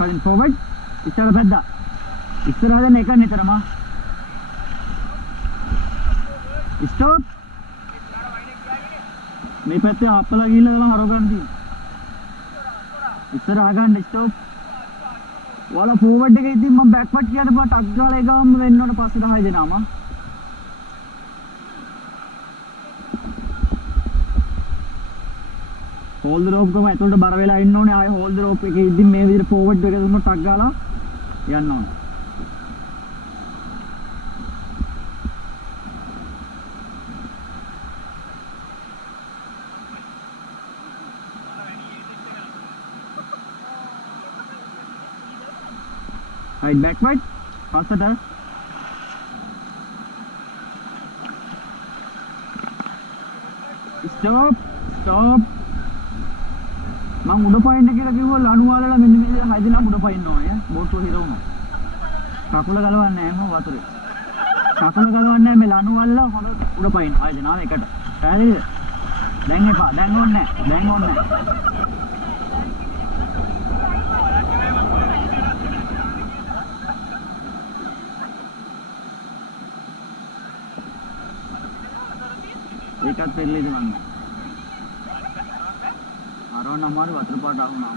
falling forward. ඉස්සර පැද්දා. ඉස්සරහ දෙන්න එක නිතරම. Stop. මේ පැත්තේ අප්පලා ගිහිල්ලා තමයි හරව ගන්න තියෙන්නේ. ඉස්සරහ ගන්න stop. ඔයාලා forward එකේ ඉතින් මම backward කියන්න බා ටක් ගාලා ඒ ගාම වෙන්න ඕන පස්සේ 10 දෙනාම. hold the rope ගම ඇතුළට බර වෙලා ඉන්න ඕනේ. ආයේ hold the rope එකේ ඉතින් මේ විදිහට forward එක දුන්නොත් ටක් ගාලා යන්න ඕනේ. Right, backward, faster. Stop, stop. මම උඩ පයින්න කියලා කිව්වල අනුවාලලා මෙන්න මේ විදිහට 6 දෙනා උඩ පයින්න ඕනේ ඈ බෝට්ටුව හිරවනවා. කකුල ගලවන්නේ නැහැ මම වතුරේ. කකුල ගලවන්නේ නැහැ මේ ලනුවල්ලා හොඳ උඩ පයින්න 6 දෙනාම එකට. පැහැදිලිද? දැන් එපා. දැන් ඕනේ නැහැ. දැන් ඕනේ නැහැ. ඒකත් පෙරලිද මම අරවන්න අමාරු වතුර පාට ආවුණා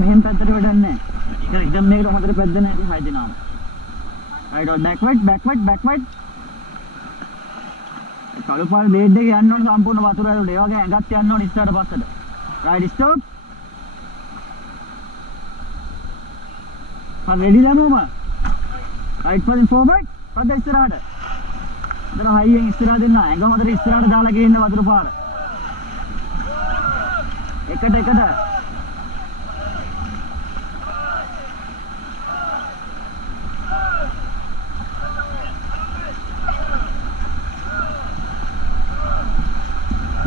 මෙහෙම පැත්තට වැඩක් නැහැ ඒක දැන් මේකට හොඳට පැද්ද නැහැ 6 දෙනාම right on backward කළු පාට බේඩ් එකේ යන්න ඕන සම්පූර්ණ වතුර ඇතුළට ඒ වගේ ඇඟත් යන්න ඕන ඉස්සරහට පස්සට right stop ready දැනුම right falling forward පද ඉස්සරහට අතන හයියෙන් ඉස්සරහ දෙන්න ඇඟ හොඳට ඉස්සරහට දාලා ගේන්න වතුර පාර එකට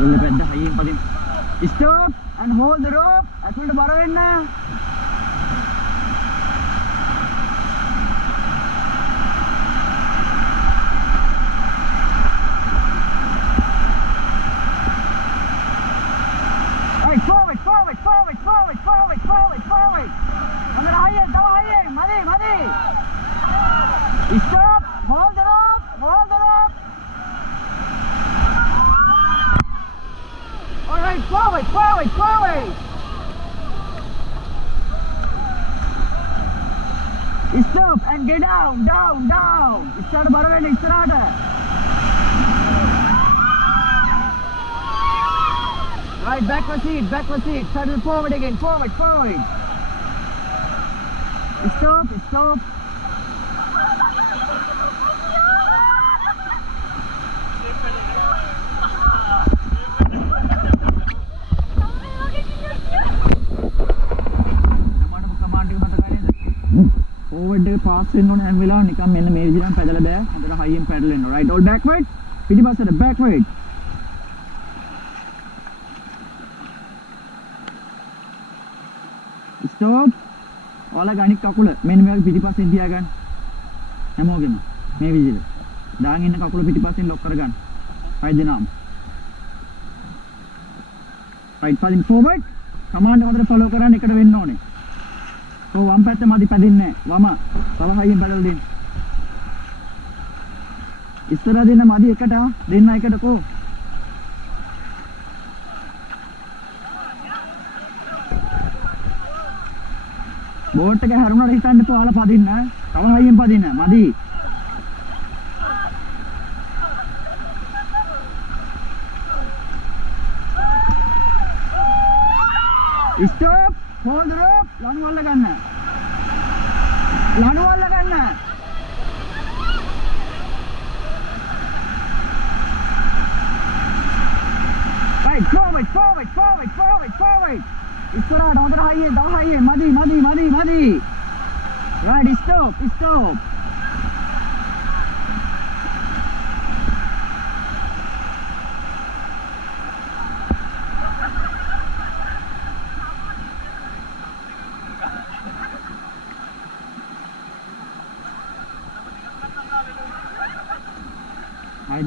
එන්න පැද්ද හයියෙන් පදින් stop and hold the rope ඇතුළට බර වෙන්න right forward අnder higher මදි stop hold the rope all right forward stop and get down ඉස්සරහට බර වෙන්න ඉස්සරහට right backward seat settle forward again forward stop forward එක පාස් වෙන්න ඕනේ හැම වෙලාවෙම නිකන් මෙන්න මේ විදිහටම පැදලා බෑ හොඳට හයියෙන් පැඩල් වෙන්න right all backward පිටිපස්සට backward stop ඔයාලා අනිත් කකුල මෙන්න මේ වගේ පිටිපස්සෙන් තියාගන්න හැමෝගෙම මේ විදිහට දාන් ඉන්න කකුල පිටිපස්සෙන් ලොක් කරගන්න 5 දෙනාම right falling forward command හොඳට follow කරන්න එකට වෙන්න ඕනේ ඔව් වම් පැත්ත මදි පැදින්නේ නැහැ වම තව හයියෙන් පැදලා දෙන්න ඉස්සරහ දෙන්න මදි එකට දෙන්න එකට කෝ බෝට් එක හැරුණාට හිතන්න එපා ඔයාලා පදින්න තව හයියෙන් පදින්න මදි stop hold the rope ලනුවල්ල ගන්න right forward ඉස්සරහට හොඳට හයියෙන් මදි right stop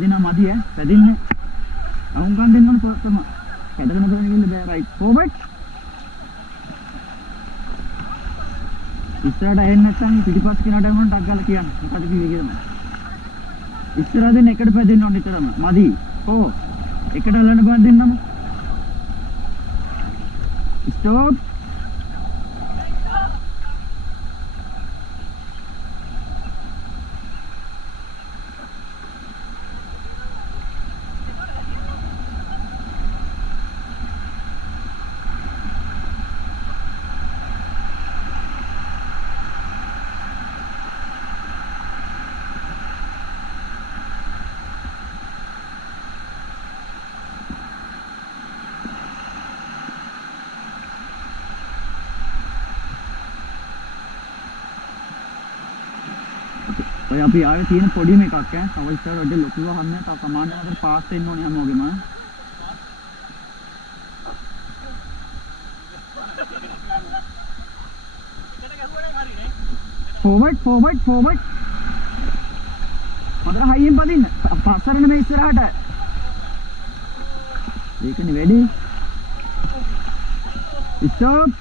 පැදිනා මදි ඈ. පැදින්නේ. අහුම්කම් දෙන්න ඕනේ පොතම. පැදගෙන ගිහින් බෑ රයිට් ෆෝවර්ඩ්. ඉස්සරහට එන්න නැත්නම් පිටිපස්ස කෙනාට වුණා ටක් ගාලා කියන්න. මොකද කිව්වේ කියලා. ඉස්සරහින් එකට පැදින්න ඕනේ නිතරම. මදි. ඕ. එකට අල්ලන්න බෑ දෙන්නම. ස්ටොප්. ඔය අපි ආවේ තියෙන පොඩිම එකක් ඈ. තව ඉස්සර වැඩි ලොකු වහන්න තව කමාන්ඩ් එකට පාස් වෙන්න ඕනේ හැමෝගෙම. ෆෝවර්ඩ්. හොඳට හයියෙන් පදින්න. පස්සට නෙමෙයි ඉස්සරහට. ඒකනේ වැඩි. ස්ටොප්.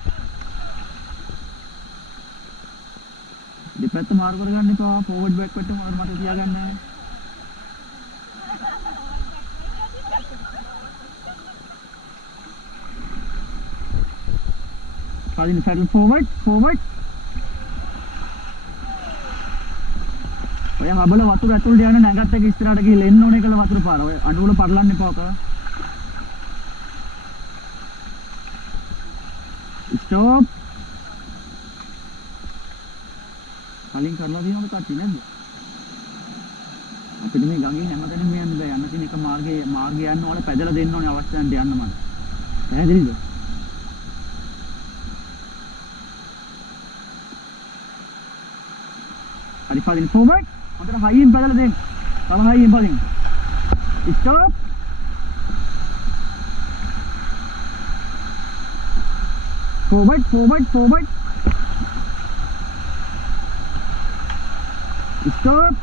දෙපැත්ත මාරු කරගන්න එපා. ෆෝවර්ඩ් බෑක් පැත්ත මාරු මත තියාගන්න. පදින්න සැටල් ෆෝවර්ඩ්. ඔය හබල වතුර ඇතුළට යන නැගත් එක ඉස්සරහට ගිහලා එන්න ඕනේ කියලා වතුර පාර. ඔය අඬු වල පටලන්න එපා ඔක. ස්ටොප්. කලින් කරලා තියෙනවද කට්ටිය නැද්ද? අපිට මේ ගඟේ හැමතැනම යන්න බෑ. යන්න තියෙන එක මාර්ගය යන්න ඕනේ පැදලා දෙන්න ඕනේ අවශ්‍ය තැනට යන්න මට. පැහැදිලිද? හරි පදින්න ෆෝවර්ඩ්. හොඳට හයියෙන් පැදලා දෙන්න. තව හයියෙන් පදින්න. Stop. Forward. Stop.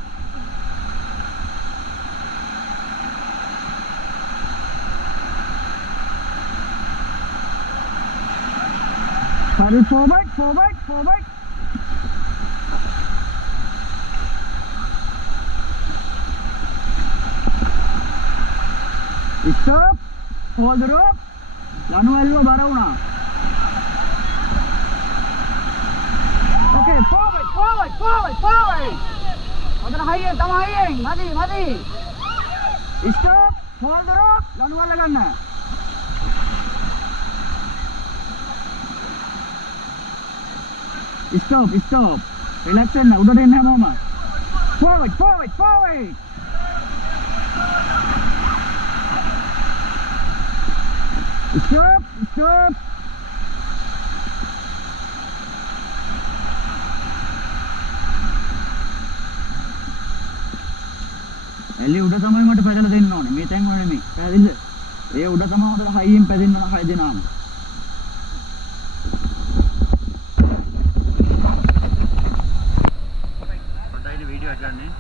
Paddle forward. Stop. Hold the rope. Lanu elbow bara una. Okay, forward. Other higher, come higher. Madi. Stop. Hold the rope. Lanu wala ganna. Stop. Relax enna. Udata enna mama. Forward. Stop. එල්ලේ උඩ තමයි මට පැදලා දෙන්න ඕනේ. මේ තැන් වල නෙමෙයි. පැහැදිලිද? ඒ උඩ තමයි හොඳට හයියෙන් පැදෙන්න ඕන 6 දෙනාම. හොඳයිනේ වීඩියෝ එක ගන්න.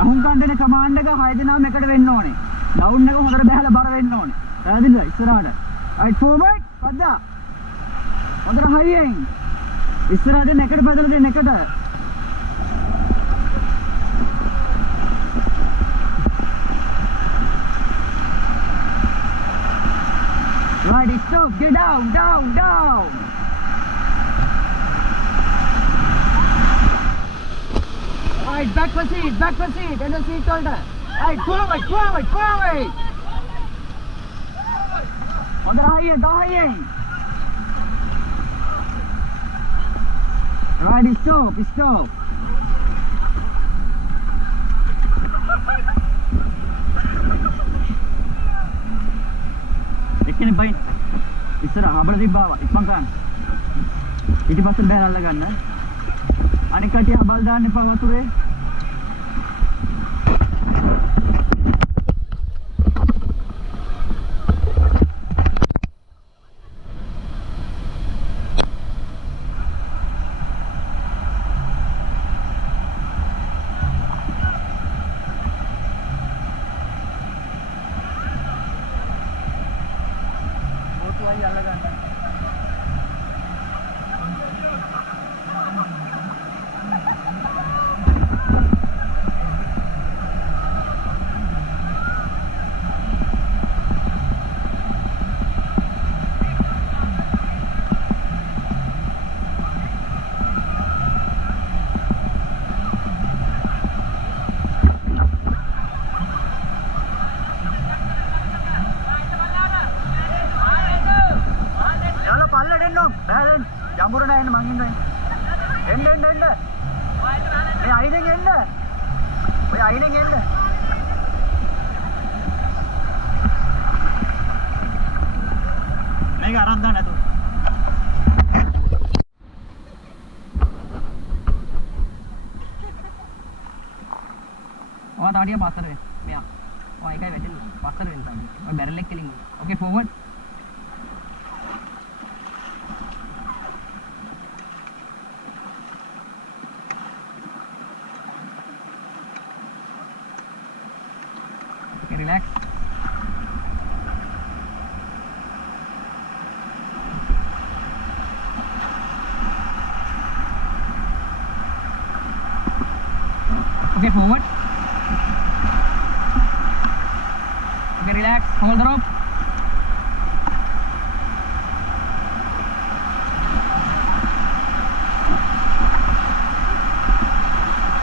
අහුම්කම් දෙන කමාන්ඩ් එක 6 දෙනාම එකට වෙන්න ඕනේ. ඩවුන් එක හොඳට බහැලා බර වෙන්න ඕනේ. පැහැදිලිද? ඉස්සරහට. right forward. පද්දා. හොඳට හයියෙන්. ඉස්සරහට දෙන්න එකට පැදලා දෙන්න එකට. Right, stop. Get down, down, down. Right, back for seat, and the seat holder. Right, forward, forward, forward. On the high end, Right, stop, stop. එක්කෙනෙක් බයින් ඉස්සර හබල තිබ්බාවා ඉක්මන් කරන්න ඊට පස්සේ බෑල් අල්ල ගන්න අනික කටිය හබල් දාන්න එපා වතුරේ ජම්බුරට එන්න මං ඉන්නවා එන්න මේ අයිනෙන් එන්න ඔය අයිනෙන් එන්න මේක අරන් දාන්න නැතුව ඔයා තාඩිය පස්සට වෙන්න මෙයා ඔය එකයි වැටෙන්න පස්සට වෙන්න තමයි ඔය බැරල් එක කෙලින් ඕකේ forward relax okay forward okay relax hold the rope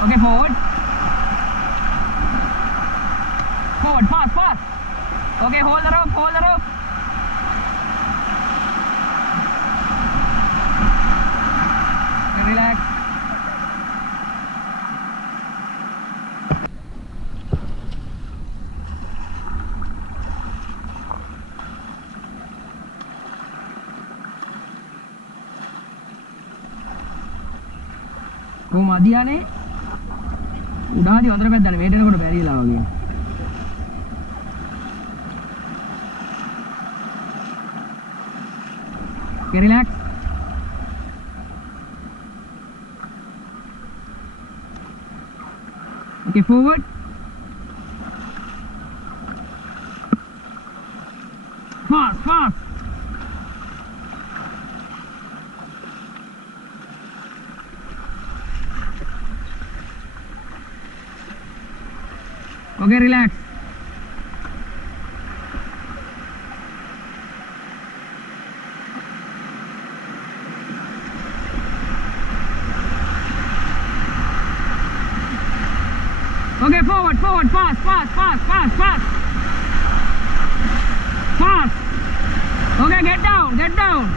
okay forward fast. Okay, hold the rope. Okay, relax. කොහොම අදියානේ උඩහාටි වතුර පැද්දානේ මේට එනකොට බැරිලා වගේ Okay, relax. Okay, forward. Fast. Okay, relax. Okay, forward, fast. Okay, get down.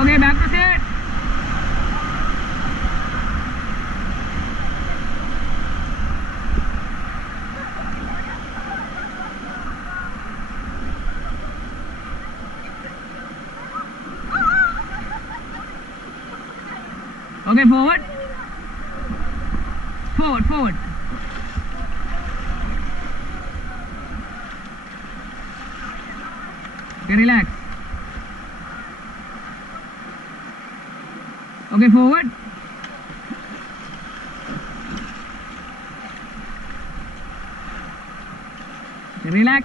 Okay, back to sit. Okay, forward. Okay, relax. Okay, forward. Relax.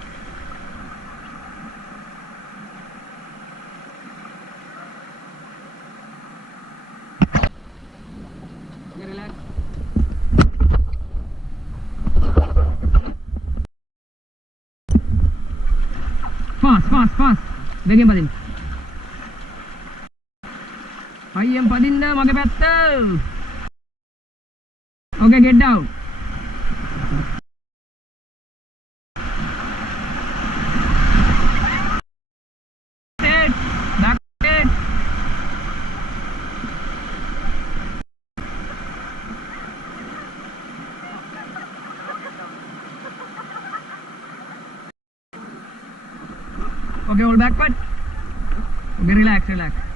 Okay, relax. Fast. Begin padin. Hayyan padinna mage patta. Okay, get down. Back it. Okay, hold backward. Okay, relax.